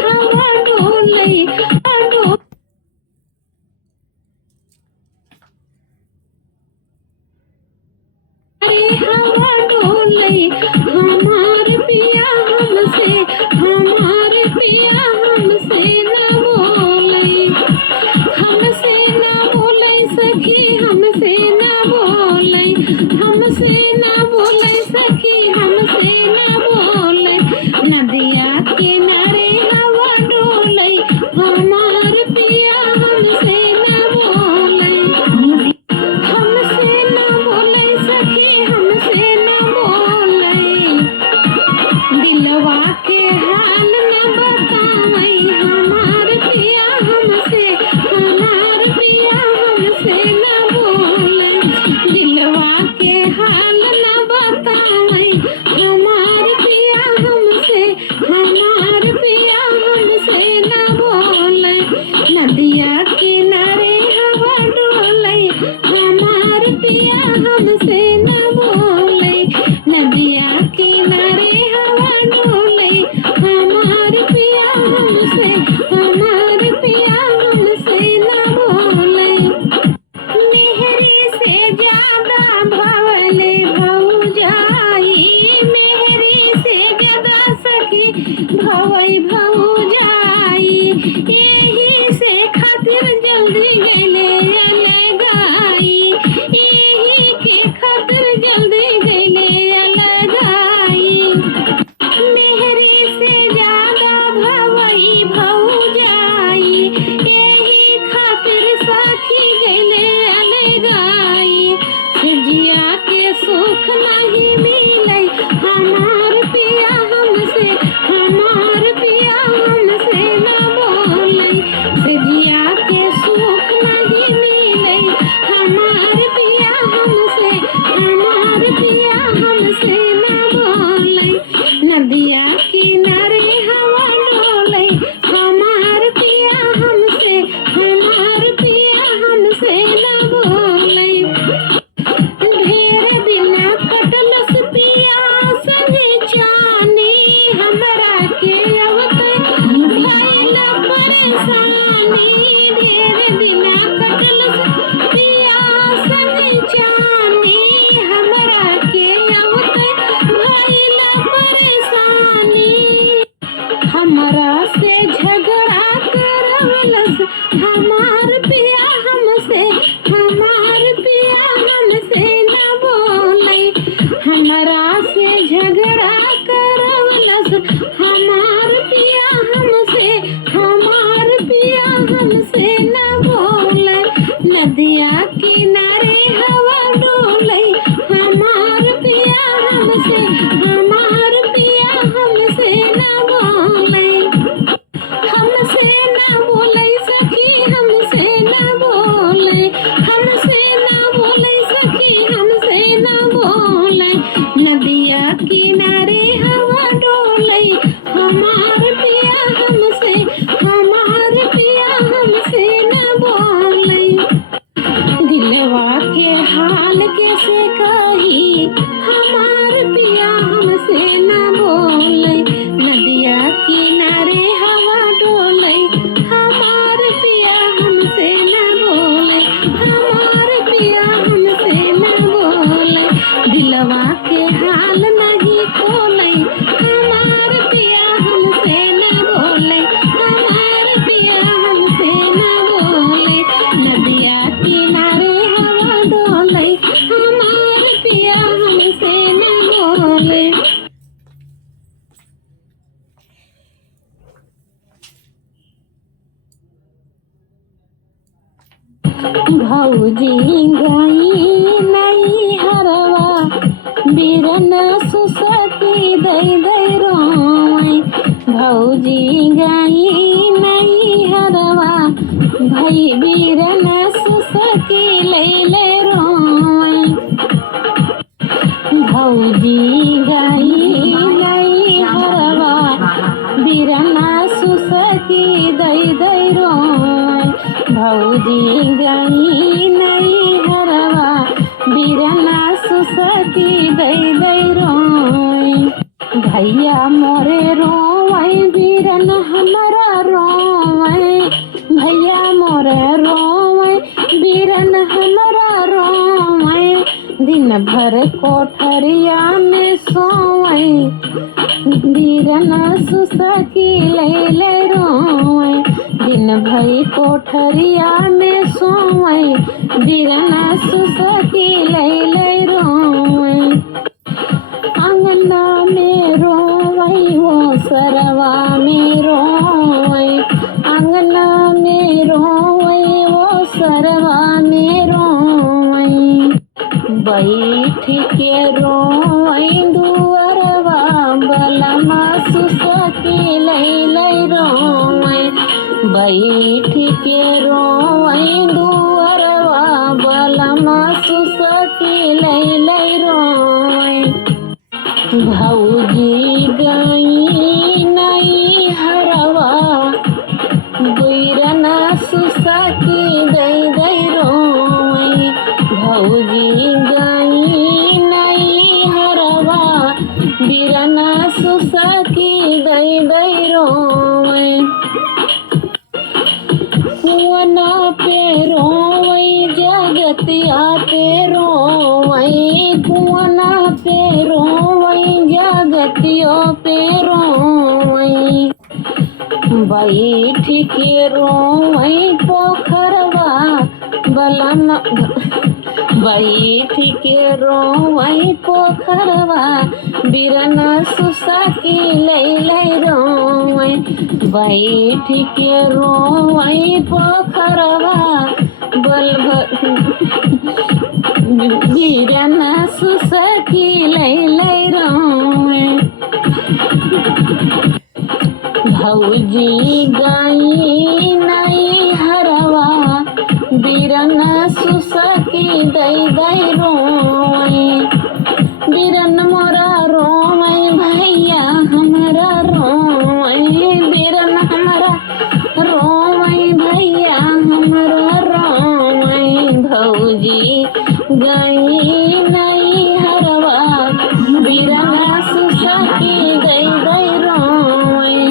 हवा डोलई हवा डोलई हमार पिया हमसे हमार पिया हमसे न बोलई हमसे न बोलई सखी हमसे न बोलई हमसे न बोलई सखी हमसे न बोलई नदिया किनारे हवा डोलई हमार पिया हमसे न बोलई हमसे न बोलई सखी हमसे न बोलई दिलवा के हाल न बतावई हमार पिया हमसे हमार पिया हमसे न बोलई दिलवा के हाल न बतावई हमार पिया हमसे हमार पिया हमसे न बोलई नदिया किनारे हवा डोलई हमार पिया हमसे न बोलई नदिया किनारे हवा डोलई हमार पिया हमसे हमार पिया हमसे न बोलई मेहरी से ज्यादा भवले भौजाई मेहरी से ज्यादा सखी भवई भौजाई यही से खातिर जल्दी गेले अलगाई यही के खातिर जल्दी गेले अलगाई मेहरी से ज्यादा भवई भौजाई यही खातिर सखी गेले अलगाई सजिया के सुख नहीं मिलई हमार पिया हमसे हमार पिया हमसे न बोलई सजिया के सुख नहीं मिलई हमार पिया हमसे हमार पिया हमसे न बोलई नदिया किनारे हवा डोलई हमार पिया हमसे हमार पिया हमसे न बोलई ढेर दिन कटलस पिया संगे जानी हमरा के अवत भइल परेशानी ढेर दिन कटलस पिया संगे जानी हमरा के अवत भइल परेशानी हमरा से झगड़ा करवलस हमार पिया हमसे हमार पिया हमसे न बोलई हमरा से झगड़ा करवलस हमार पिया हमसे हमार पिया हमसे न बोलई नदिया किनारे हवा डोलई हमार पिया हमसे हमार पिया हमसे न बोलई हमसे न बोलई सखी हमसे न बोलई हमसे न बोलई सखी हमसे न बोलई नदिया किनारे हवा डोलई हमार पिया हमसे हमार पिया हमसे न बोलई दिलवा के हाल कैसे कही हमार पिया हमसे न बोलई नदिया किनारे हवा डोलई हमार पिया हमसे न बोलई हमार पिया हमसे न बोलई दिलवा के हाल नहीं खोलई हमार पिया हमसे न बोलई हमार पिया हमसे न बोलई नदिया किनारे हवा डोलई हमार पिया हमसे न बोलई भौजी गई नहीं हरवा बिरन सुसती दई दई रोई भौजी गई नहीं हरवा भई बिरन सुसती लैले रोई भौजी गई नहीं हरवा बिरन सुसती दई दई रोई भौजी गई नहीं हरवा बिरना सुसती दई दई रोई भैया मोरे रोई बिरन हमरा रोवे भैया मोरे रोवे बीरन हमरा रोवे दिन भर कोठरिया में सोवे बीरन सुसकी ले रोवे दिन भई कोठरिया में सोवे बीरन सुसकी ले रोवे अंगना में रोवई वो सरवा में रोवई अंगना में रोवई वो सरवा में रोवई बैठ के रोवई दुअरवा बलमा सुसकी ले रोवई बैठ के रोवई दुअरवा बलमा सुसकी ले रोवई भौजी गई नई हरवा बीरन सुसकी दई रोवई भौजी गई नई हरवा बीरन सुसकी दई रोवई कुआना पे रोवई जगतिया पे रोवई कुआना पे रोवई जगतियों पे रोवई बैठ के रोवई पोखरवा बलम बैठ के रोवई पोखरवा बीरन सुसकी ले रोवई बैठ के रोवई पोखरवा बीरन सुसकी ले रोवई भौजी गई नई हरवा बीरन सुसकी दई रोवई बीरन मोरा रोवई भैया हमरा रोवई बीरन हमरा रोवई भैया हमरा रोवई भौजी गई नई हरवा बीरन सुसकी दई रोवई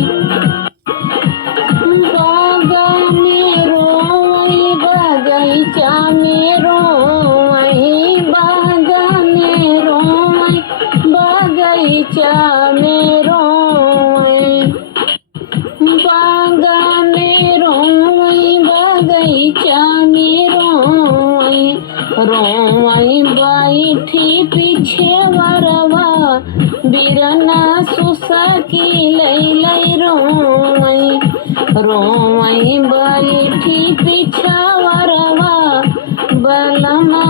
बागा में रोवई बगीचा में रोवई बागा में रोवई बगीचा में रोवई बागा में रोवई बगीचा में रोवई रोवई बैठी पीछे वरवा बीरन सुसकी ले रोवई रोवई बैठी पीछा वरवा बलमा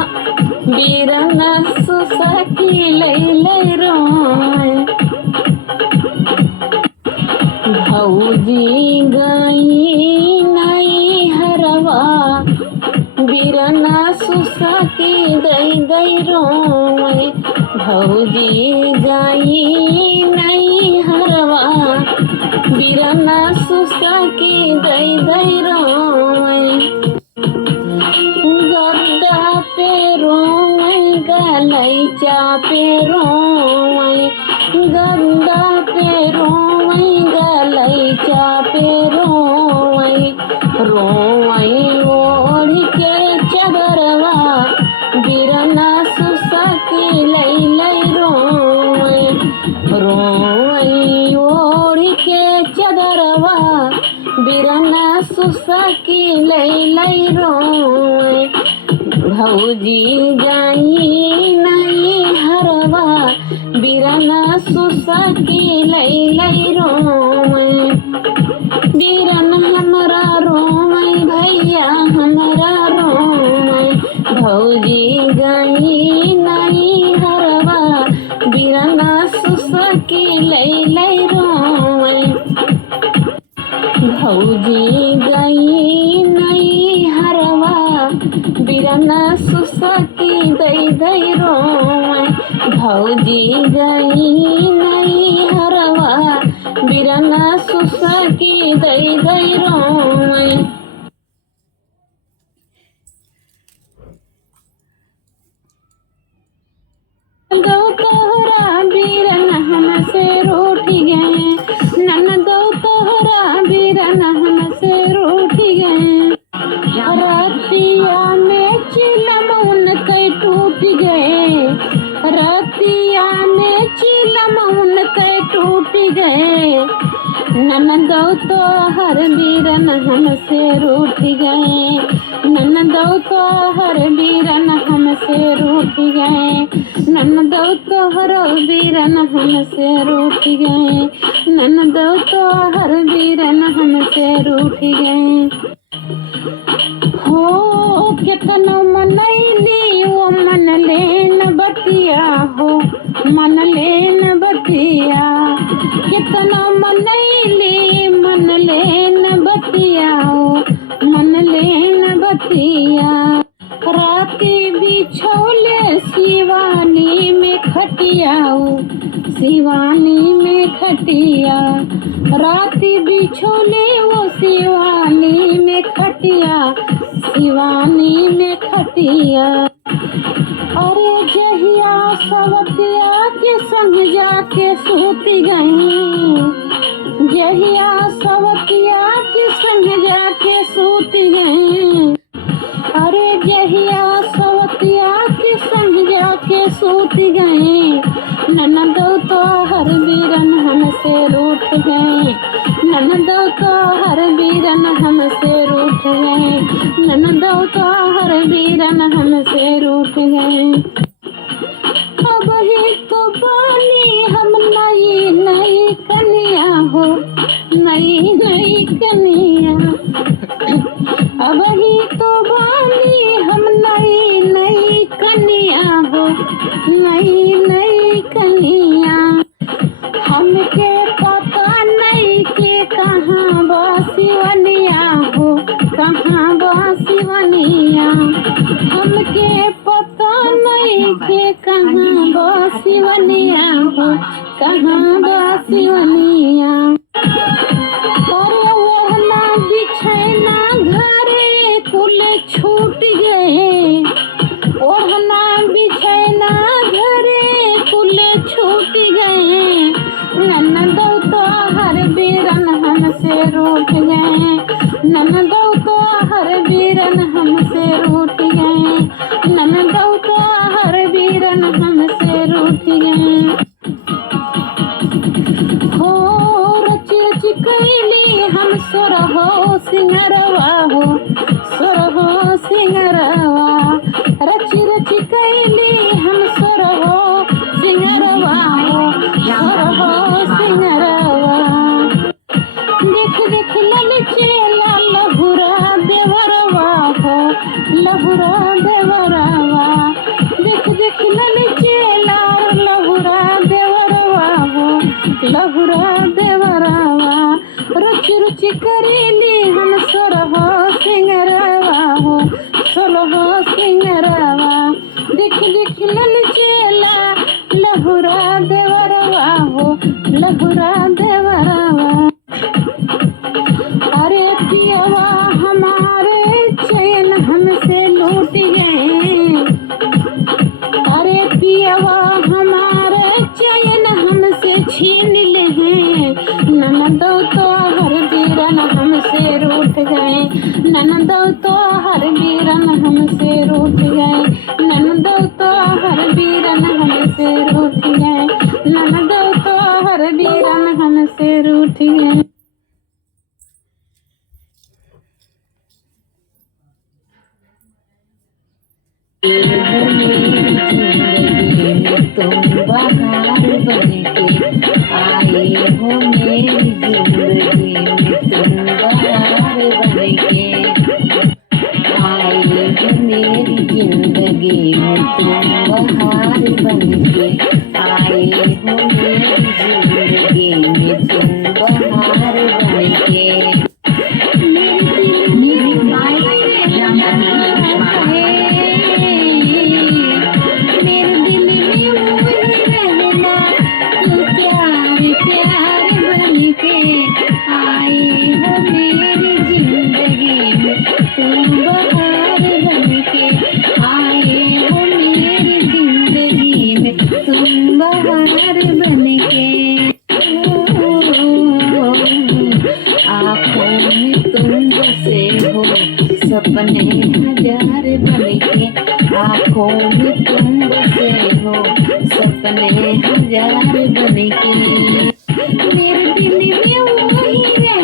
बीरन सुसकी ले रोवई भौजी गई नई हरवा बीरन सुसकी दई रोवई भौजी गई नई हरवा बीरन सुसकी दई रोवई गद्दा पे रोवई गलैचा पे रोवई गद्दा पे रोवई गलैचा पे रोवई रोवई ओढ़ के चदरवा बीरन सुसकी ले रोवई रोवई ओढ़ के चदरवा बीरन सुसकी ले रोवई भौजी गई नई हरवा बीरन सुसकी ले रोवई बीरन हमरा रोवई भैया हमरा रोवई भौजी गई नई हरवा बीरन सुसकी ले रोवई भौजी गई नई हरवा बीरन सुसकी दई रोवई भौजी गई नई हरवा बीरन सुसकी दई रोवई दो तोहरा बीरन हमसे रूठ गए नन दो तोहरा ननदौ तो हर बीरन हमसे रूठ गए, ननदौ तो हर बीरन हमसे रूठ गए, ननदौ तो हर बीरन हमसे रूठ गए, ननदौ तो हर बीरन हमसे रूठ गए। हो केतनो मनैली वो मन लेन बतिया हो, मन लेन बतिया, केतनो मनैली मन लेन बतिया हो, मन लेन बतिया। राती बिछौले शिवानी में खटियाऊ, शिवानी में खटिया, राती बिछौले वो शिवानी में खटिया, शिवानी में खटिया। अरे जहिया सवतिया के संग जाके सूत गई, जहिया सवतिया के संग जाके सूत गई, अरे जहिया सवतिया के संग जाके सूत गए, ननदौ तो हर बीरन हमसे रूठ गए, ननदौ तो हर बीरन हमसे रूठ गए, ननदौ तो हर बीरन हमसे रूठ गए। अब ही तो बानी हम नई नई कनिया हो, नई नई कनिया, अब ही तो बानी हम नई नई कनिया हो, नई नई कनिया। हमके पता नहीं के कहाँ बासिवनिया हो, कहाँ बासिवनिया, हमके पता नहीं के कहाँ बासिवनिया हो, कहाँ बासिवनिया। अरे वहना बिछैना घरे कुल छूट गए, ओढ़ना बिछैना घरे कुल छूट गए, ननदौ तो हर बीरन हमसे रूठ गए, ननदौ तो हर बीरन हमसे रूठ गए, ननदौ तो हर बीरन हमसे रूठ गए। हो रच रच कैली हम सोरहो सिंगरवा हो, सोरहो सिंगरवा, रच रच कैली हम सोरहो सिंगरवा हो, सोरहो सिंगरवा। देख देख ललचेला लहुरा देवरवा हो, लहुरा देवरवा, देख देख ललचेला लहुरा देवरवा हो, लहुरा देवरवा। रुच रुच करेली हम सोरहो सिंगरवा हो, सोरहो सिंगरवा, देख देख ललचेला लहुरा देवरवा हो, लहुरा देवरवा। अरे पियवा हमारे चैन हमसे लूट गए, अरे पियवा हमारे चैन हमसे छीन ले हैं, ननदौ तो हर बीरन हमसे रूठ गए, ननदौ तो हर बीरन हमसे रूठ गए, ननदौ तो हर बीरन हमसे रूठ गए, ननदौ तो हर बीरन हमसे रूठ गए। तुम बहार बनके आए हो मेरी जिंदगी में, तुम बहार बनके आए हो मेरी जिंदगी में, तुम बहार बनके आए हो मेरी जिंदगी में, तुम बहार बनके। मेरी माई सपने हजार बनके, आँखों में तुम बसे हो, सपने हजार बनके, मेरे दिल में वही रह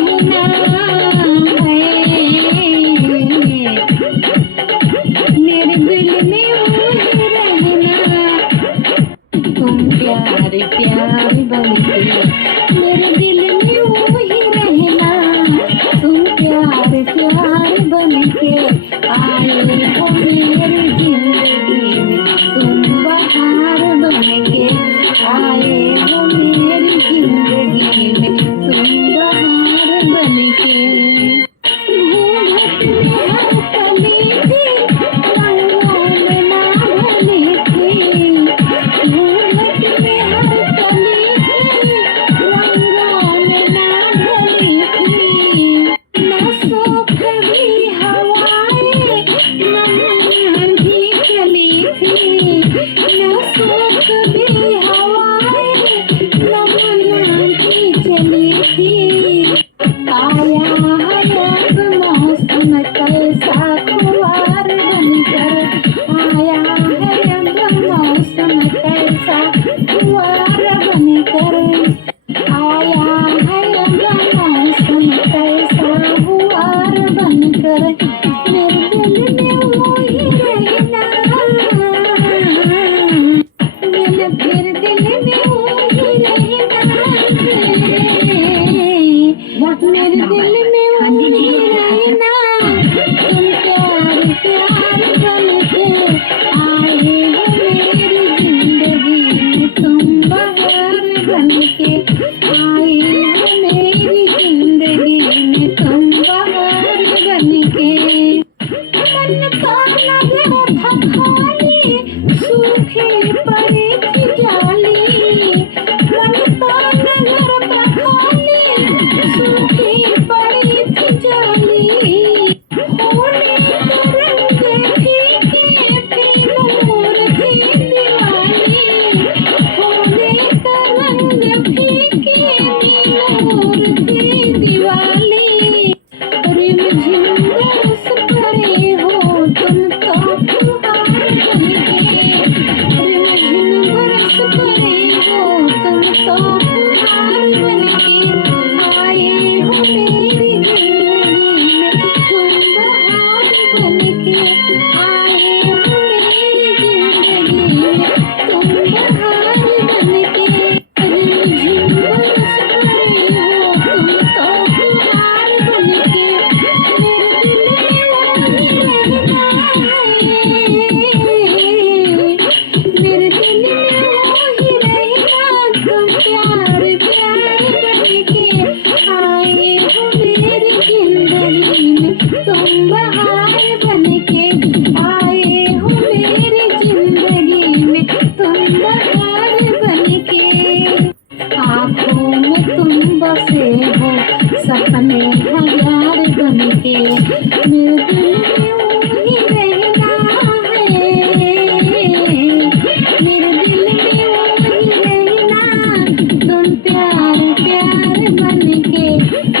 आए हो मेरी जिंदगी में तुम बहार बन के, आए हो मेरी जिंदगी में तुम बहार बन के। घूंघट में हर कली थी, रंगों में ना ढली थी। घूंघट में हर कली थी, रंगों में ना ढली थी। न सोख भी हवाएं, न आंधी चली थी। न सोख भी हवाएं, न आंधी चली थी। आया है अब मौसम कैसा खुआर बनकर, आया है अब मौसम कैसा खुआर बनकर। आया है अब मौसम कैसा हुआर बनकर। मेरे दिल में वो ही रहना, मेरे दिल में वो ही रहना। मेरे दिल में वो ही रहना, तुम प्यार प्यार बन के। आए हो मेरी जिंदगी में तुम बहार बन के, आए हो मेरी जिंदगी में तुम बहार बन के। मन का नगर था खाली, सूखी पड़ी थी जाली। मन का नगर था खाली, सूखी पड़ी थी जाली। होली का रंग फीके थी, नूर थी दिवाली। होली का रंग फीके थी, नूर थी दिवाली। रिमझिम बरस पड़े हो तुम तो फुहार बन के। रिमझिम बरस पड़े हो तुम तो फुहार बन के। आए हो मेरी जिंदगी में तुम बहार बन के। आए हो मेरी जिंदगी में तुम बहार बन के। रिमझिम बरस पड़े हो तुम तो फुहार बन के। मेरे दिल में वो ही रहना, तुम प्यार प्यार बन के। आए हो मेरी जिंदगी में तुम बहार बन के। आए हो मेरी जिंदगी में तुम बहार बन के। आँखों में तुम बसे हो सपने हजार बन के। मेरे दिल में वो ही रहना है, मेरे दिल में वो ही रहना, तुम प्यार प्यार बन के।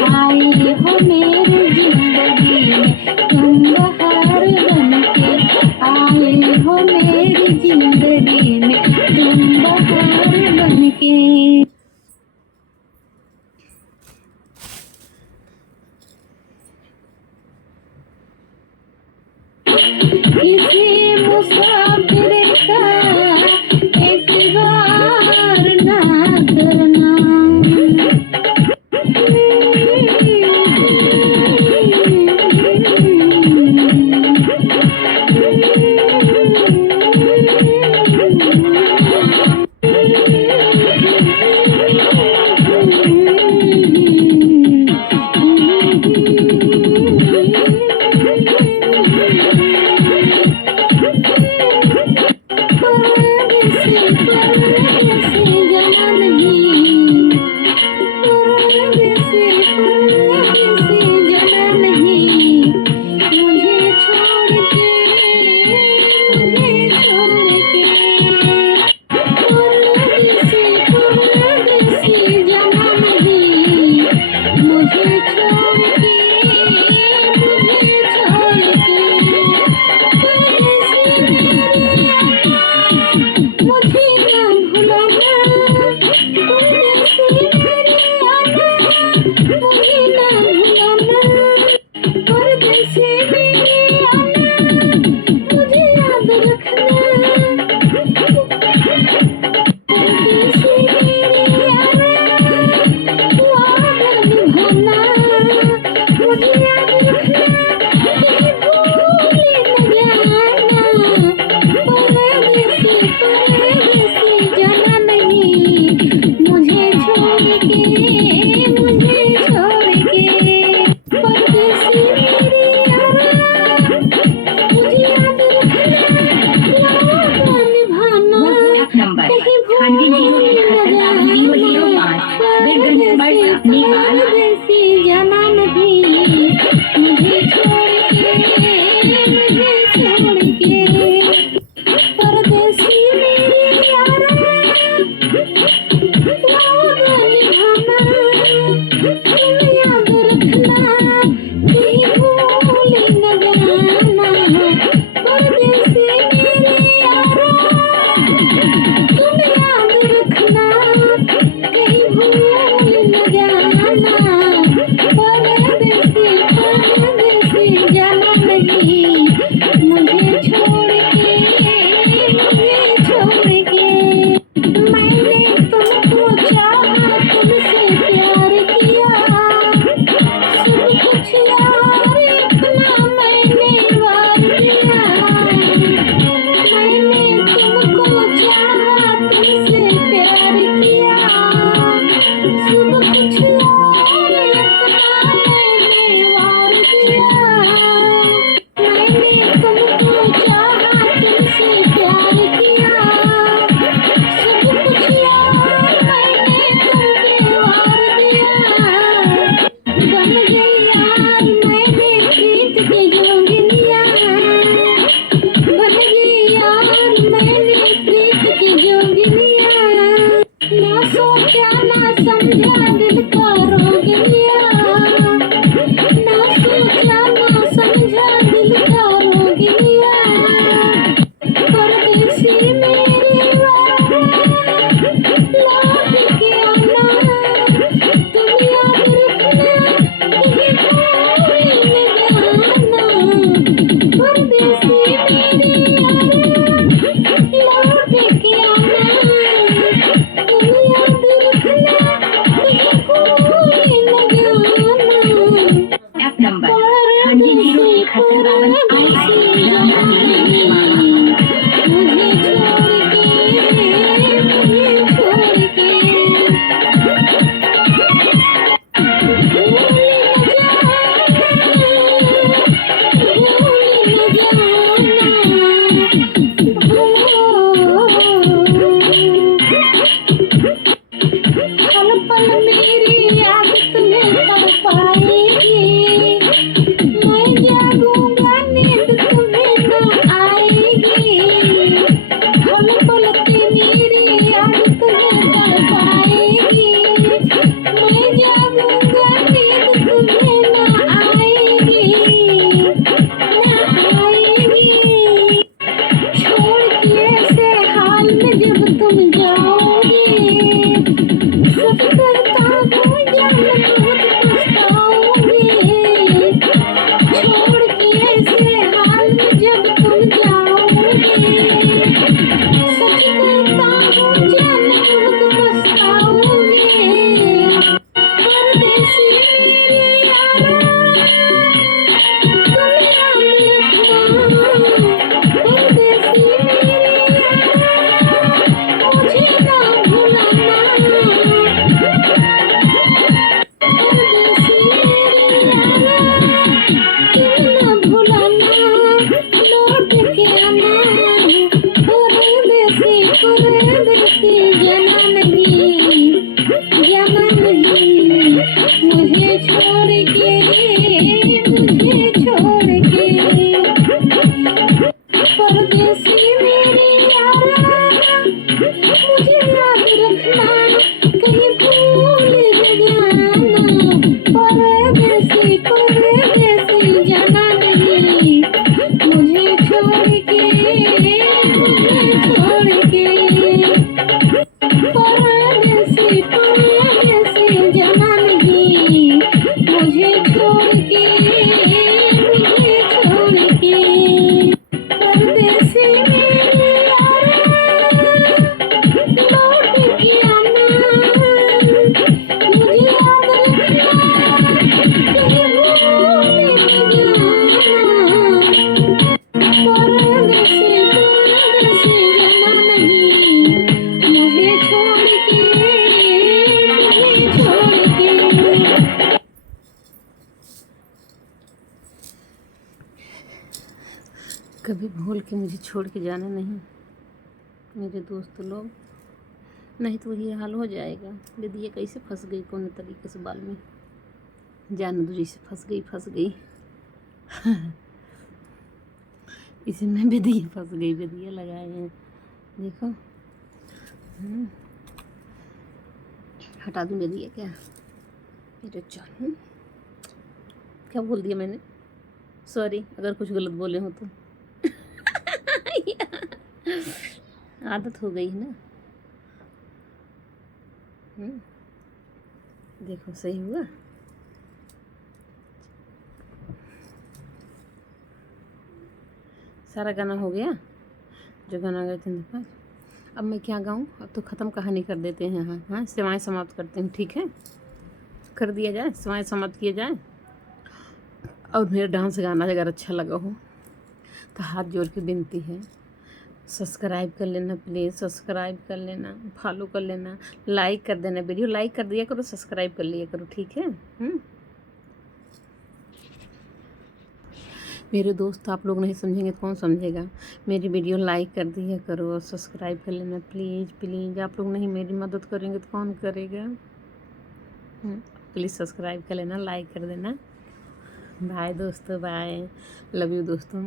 आए हो मेरी जिंदगी में तुम बहार बन के। आए हो मेरी जिंदगी में तुम बहार बन के। समझा दिल का रोग लिया, ना सोचा ना समझा दिल का रोग लिया। परदेसी मेरी वादा लौट के आना, तुम याद रखना कहीं भूल न जाना। परदेसी मेरी वादा लौट के आना, तुम याद रखना कहीं भूल न जाना। ऐप नंबर 980171 परदेसी जाना नहीं, मुझे छोड़ के, मुझे छोड़ के। पल पल मेरी याद तुम्हें तड़पाएगी, मैं जागूंगा नींद तुम्हें न आएगी। पल पल की मेरी याद तुम्हें तड़पाएगी, मैं जागूंगा नींद तुम्हें न आएगी, न आएगी। छोड़ के ऐसे हाल में जब तुम जाओगे, सब करता हूँ जान बहुत पछताओगे। छोड़ के ऐसे हाल में जब तुम जाओगे, सच करता हूँ जान बहुत पछताओगे। परदेसी मेरे यारा तुम याद रखना, परदेसी मेरे यारा मुझे ना भुलाना। परदेसी मेरे यारा तुम ना भुलाना, लौट के आना। परदेसी परदेसी जाना नहीं, जाना नहीं, मुझे छोड़ के, मुझे छोड़ के। परदेसी मेरे यारा मुझे याद रखना कहीं भूल न जाना। परदेसी परदेसी जाना नहीं, मुझे छोड़ के, मुझे छोड़ के। परदेसी परदेसी जाना नहीं, मुझे छोड़ के, मुझे छोड़ के। परदेसी मेरे यारा लौट के आना, मुझे याद रखना कहीं भूल न जाना। परदेसी परदेसी जाना नहीं, मुझे छोड़ के, मुझे छोड़ के। कभी भूल के मुझे छोड़ के जाना नहीं मेरे दोस्त लोग, नहीं तो ये हाल हो जाएगा। दीदी ये कैसे फंस गई कौन तरीके से बाल में, जान दूरी से फंस गई इसी में बेदिया फंस गई, बेदिया लगाए हैं देखो। हटा दूँ बेदिया क्या, मेरे जान क्या बोल दिया मैंने, सॉरी अगर कुछ गलत बोले हो तो। आदत हो गई है ना। देखो सही हुआ। सारा गाना हो गया जो गाना गए थे पास। अब मैं क्या गाऊं, अब तो ख़त्म कहानी कर देते हैं। हाँ हाँ, सेवाएं समाप्त करते हैं, ठीक है, कर दिया जाए, सेवाएं समाप्त किया जाए। और मेरा डांस गाना अगर अच्छा लगा हो तो हाथ जोड़ के विनती है, सब्सक्राइब कर लेना प्लीज़, सब्सक्राइब कर लेना, फॉलो कर लेना, लाइक कर देना, वीडियो लाइक कर दिया करो, सब्सक्राइब कर लिया करो, ठीक है। मेरे दोस्त आप लोग नहीं समझेंगे तो कौन समझेगा। मेरी वीडियो लाइक कर दिया करो और सब्सक्राइब कर लेना प्लीज़ प्लीज़। आप लोग नहीं मेरी मदद करेंगे तो कौन करेगा। प्लीज़ सब्सक्राइब कर लेना, लाइक कर देना। बाय दोस्तों, बाय, लव यू दोस्तों।